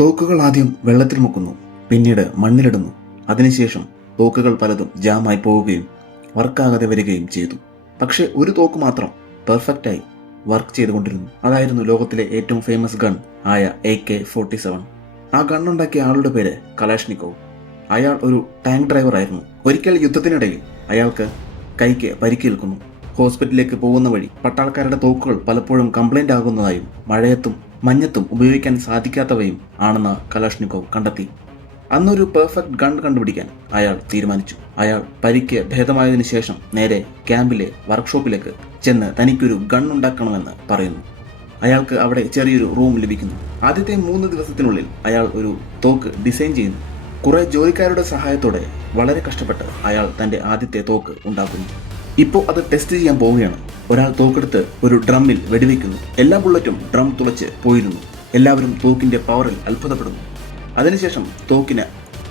തോക്കുകൾ ആദ്യം വെള്ളത്തിൽ മുക്കുന്നു, പിന്നീട് മണ്ണിലിടുന്നു. അതിനുശേഷം തോക്കുകൾ പലതും ജാമായി പോവുകയും വർക്കാകാതെ വരികയും ചെയ്തു. പക്ഷേ ഒരു തോക്ക് മാത്രം പെർഫെക്റ്റായി വർക്ക് ചെയ്തുകൊണ്ടിരുന്നു. അതായിരുന്നു ലോകത്തിലെ ഏറ്റവും ഫേമസ് ഗൺ ആയ AK-47. ആ ഗണ്ണുണ്ടാക്കിയ ആളുടെ പേര് കലാഷ്നിക്കോവ്. അയാൾ ഒരു ടാങ്ക് ഡ്രൈവർ ആയിരുന്നു. ഒരിക്കൽ യുദ്ധത്തിനിടയിൽ അയാൾക്ക് കൈക്ക് പരിക്കേൽക്കുന്നു. ഹോസ്പിറ്റലിലേക്ക് പോകുന്ന വഴി പട്ടാളക്കാരുടെ തോക്കുകൾ പലപ്പോഴും കംപ്ലൈന്റ് ആകുന്നതായും മഴയത്തും മഞ്ഞത്തും ഉപയോഗിക്കാൻ സാധിക്കാത്തവയും ആണെന്ന് കലാഷ്നിക്കോവ് കണ്ടെത്തി. അന്നൊരു പെർഫെക്റ്റ് ഗൺ കണ്ടുപിടിക്കാൻ അയാൾ തീരുമാനിച്ചു. അയാൾ പരിക്ക് ഭേദമായതിനു ശേഷം നേരെ ക്യാമ്പിലെ വർക്ക്ഷോപ്പിലേക്ക് ചെന്ന് തനിക്കൊരു ഗൺ ഉണ്ടാക്കണമെന്ന് പറയുന്നു. അയാൾക്ക് അവിടെ ചെറിയൊരു റൂം ലഭിക്കുന്നു. ആദ്യത്തെ 3 ദിവസത്തിനുള്ളിൽ അയാൾ ഒരു തോക്ക് ഡിസൈൻ ചെയ്യുന്നു. കുറെ ജോലിക്കാരുടെ സഹായത്തോടെ വളരെ കഷ്ടപ്പെട്ട് അയാൾ തന്റെ ആദ്യത്തെ തോക്ക് ഉണ്ടാക്കുന്നു. ഇപ്പോൾ അത് ടെസ്റ്റ് ചെയ്യാൻ പോവുകയാണ്. ഒരാൾ തോക്കെടുത്ത് ഒരു ഡ്രമ്മിൽ വെടിവെക്കുന്നു. എല്ലാ ബുള്ളറ്റും ഡ്രം തുളച്ച് പോയിരുന്നു. എല്ലാവരും തോക്കിന്റെ പവറിൽ അത്ഭുതപ്പെടുന്നു. അതിനുശേഷം തോക്കിന്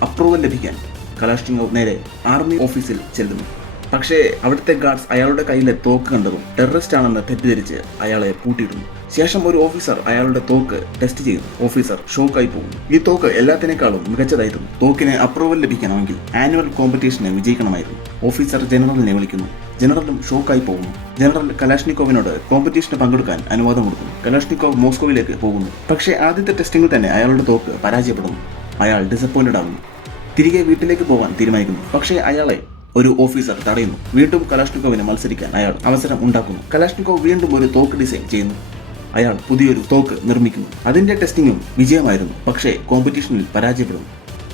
അപ്രൂവൽ ലഭിക്കാൻ കലാഷ്നിക്കോവ് നേരെ ആർമി ഓഫീസിൽ ചെല്ലുന്നു. പക്ഷേ അവിടുത്തെ ഗാർഡ്സ് അയാളുടെ കയ്യിലെ തോക്ക് കണ്ടതും ടെററിസ്റ്റ് ആണെന്ന് തെറ്റിദ്ധരിച്ച് അയാളെ പൂട്ടിയിടുന്നു. ശേഷം ഒരു ഓഫീസർ അയാളുടെ തോക്ക് ടെസ്റ്റ് ചെയ്യുന്നു. ഓഫീസർ ഷോക്കായി പോകുന്നു. ഈ തോക്ക് എല്ലാത്തിനേക്കാളും മികച്ചതായിരുന്നു. തോക്കിന് അപ്രൂവൽ ലഭിക്കണമെങ്കിൽ ആനുവൽ കോമ്പറ്റീഷന് വിജയിക്കണമായിരുന്നു. ഓഫീസർ ജനറലിനെ വിളിക്കുന്നു. ജനറലും ഷോക്കായി പോകുന്നു. ജനറൽ കലാഷ്നിക്കോവിനോട് കോമ്പറ്റീഷന് പങ്കെടുക്കാൻ അനുവാദം കൊടുക്കുന്നു. കലാഷ്നിക്കോവ് മോസ്കോവിലേക്ക് പോകുന്നു. പക്ഷേ ആദ്യത്തെ ടെസ്റ്റിംഗിൽ തന്നെ അയാളുടെ തോക്ക് പരാജയപ്പെടുന്നു. അയാൾ ഡിസപ്പോയിന്റഡ് ആകുന്നു. തിരികെ വീട്ടിലേക്ക് പോകാൻ തീരുമാനിക്കുന്നു. പക്ഷേ അയാളെ ഒരു ഓഫീസർ തടയുന്നു. വീണ്ടും കലാഷ്നിക്കോവിന് മത്സരിക്കാൻ അയാൾ അവസരം ഉണ്ടാക്കുന്നു. കലാഷ്നിക്കോവ് വീണ്ടും ഒരു തോക്ക് ഡിസൈൻ ചെയ്യുന്നു. അയാൾ പുതിയൊരു തോക്ക് നിർമ്മിക്കുന്നു. അതിന്റെ ടെസ്റ്റിംഗും വിജയമായിരുന്നു. പക്ഷേ കോമ്പറ്റീഷനിൽ പരാജയപ്പെടുന്നു.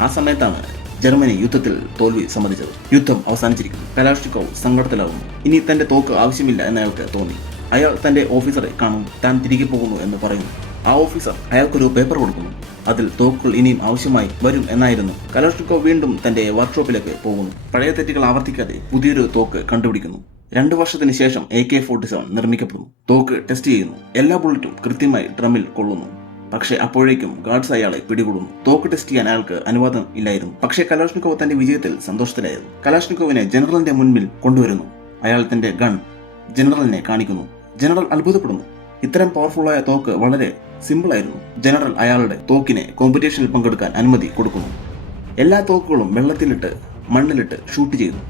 ആ സമയത്താണ് ജർമ്മനി യുദ്ധത്തിൽ തോൽവി സമ്മതിച്ചത്. യുദ്ധം അവസാനിച്ചിരിക്കുന്നു. കലാഷ്നിക്കോവ് സങ്കടത്തിലാകുന്നു. ഇനി തന്റെ തോക്ക് ആവശ്യമില്ല എന്ന് അയാൾക്ക് തോന്നി. അയാൾ തന്റെ ഓഫീസറെ കാണും. താൻ തിരികെ പോകുന്നു എന്ന് പറയുന്നു. ആ ഓഫീസർ അയാൾക്കൊരു പേപ്പർ കൊടുക്കുന്നു. അതിൽ തോക്കുകൾ ഇനിയും ആവശ്യമായി വരും എന്നായിരുന്നു. കലാഷ്നിക്കോവ് വീണ്ടും തന്റെ വർക്ക്ഷോപ്പിലേക്ക് പോകുന്നു. പഴയ തെറ്റുകൾ ആവർത്തിക്കാതെ പുതിയൊരു തോക്ക് കണ്ടുപിടിക്കുന്നു. 2 വർഷത്തിന് ശേഷം AK-47 നിർമ്മിക്കപ്പെടുന്നു. തോക്ക് ടെസ്റ്റ് ചെയ്യുന്നു. എല്ലാ ബുള്ളറ്റും കൃത്യമായി ഡ്രമ്മിൽ കൊള്ളുന്നു. പക്ഷേ അപ്പോഴേക്കും ഗാർഡ്സ് അയാളെ പിടികൂടുന്നു. തോക്ക് ടെസ്റ്റ് ചെയ്യാൻ അയാൾക്ക് അനുവാദം ഇല്ലായിരുന്നു. പക്ഷേ കലാഷ്നിക്കോവ് തന്റെ വിജയത്തിൽ സന്തോഷത്തിലായിരുന്നു. കലാഷ്നിക്കോവിനെ ജനറലിന്റെ മുൻപിൽ കൊണ്ടുവരുന്നു. അയാൾ തന്റെ ഗൺ ജനറലിനെ കാണിക്കുന്നു. ജനറൽ അത്ഭുതപ്പെടുന്നു. ഇത്തരം പവർഫുള്ളായ തോക്ക് വളരെ സിമ്പിൾ ആയിരുന്നു. ജനറൽ അയാളുടെ തോക്കിനെ കോമ്പറ്റീഷനിൽ പങ്കെടുക്കാൻ അനുമതി കൊടുക്കുന്നു. എല്ലാ തോക്കുകളും വെള്ളത്തിലിട്ട് മണ്ണിലിട്ട് ഷൂട്ട് ചെയ്യുന്നു.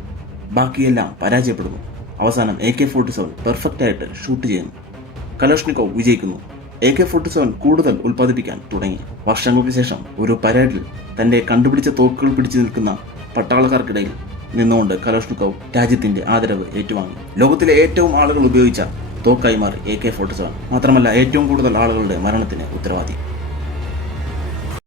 ബാക്കിയെല്ലാം പരാജയപ്പെടുന്നു. അവസാനം AK-47 പെർഫെക്റ്റ് ആയിട്ട് ഷൂട്ട് ചെയ്യുന്നു. കലാഷ്നിക്കോവ് വിജയിക്കുന്നു. AK-47 കൂടുതൽ ഉൽപ്പാദിപ്പിക്കാൻ തുടങ്ങി. വർഷങ്ങൾക്ക് ശേഷം ഒരു പരേഡിൽ തന്റെ കണ്ടുപിടിച്ച തോക്കുകൾ പിടിച്ചു നിൽക്കുന്ന പട്ടാളക്കാർക്കിടയിൽ നിന്നുകൊണ്ട് കലാഷ്നിക്കോവ് രാജ്യത്തിന്റെ ആദരവ് ഏറ്റുവാങ്ങി. ലോകത്തിലെ ഏറ്റവും ആളുകൾ ഉപയോഗിച്ച തോക്കായി മാറി AK-47. മാത്രമല്ല ഏറ്റവും കൂടുതൽ ആളുകളുടെ മരണത്തിന് ഉത്തരവാദി.